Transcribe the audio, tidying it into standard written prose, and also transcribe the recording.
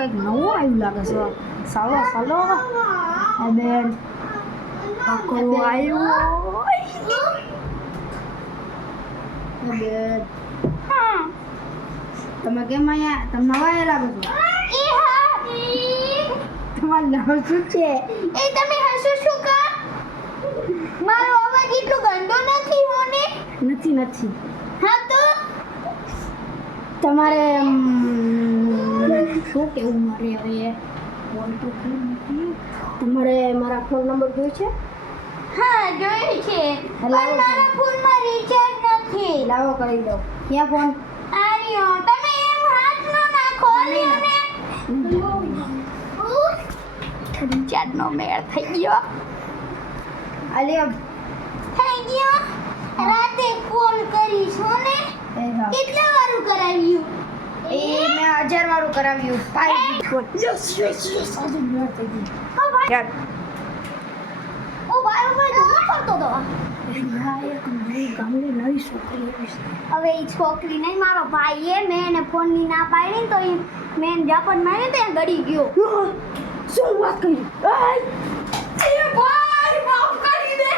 કંઈક નવું આવ્યું લાગે છે. ચાલો ચાલો બેન પકડો આવ્યું બેન. તમે કેમ અહીંયા તમે નવા લાગો છો? તમારું નામ શું છે? એ તમે હસો છો કા? મારો અવાજ એટલો ગંદો નથી હોને? નથી. હા તો તમારે શું કેવું મારે હવે તમારે મારા ફોન નંબર જોઈ છે? હા જોયું છે પણ મારા ફોનમાં રિચાર્જ નથી. લાવો કરી દો. ક્યાં ફોન? આર્યો તમે એમ હાથ ન નાખો ને. રિચાર્જ નો મેળ થઈ ગયો. આલિયો થઈ ગયો. રાતે કોલ કરીશ હો ને. કેટલા વારું કરાવ્યું? એ મેં 1000 વાળું કરાવ્યું. યસ આજે મેળ થઈ ગઈ. ઓ ભાઈ ઓ ભાઈ તું શું કરતો હતો? એક નવી ગામની નવી છોકરી આવી છે. હવે એ છોકરી નહીં મારો ભાઈ એ મેં એને ફોનની ના પાડી ને તો એ મેં ઝાપટ મારી તો એ ગળી ગયો. શું વાત કરી? એ ભાઈ માફ કરી દે.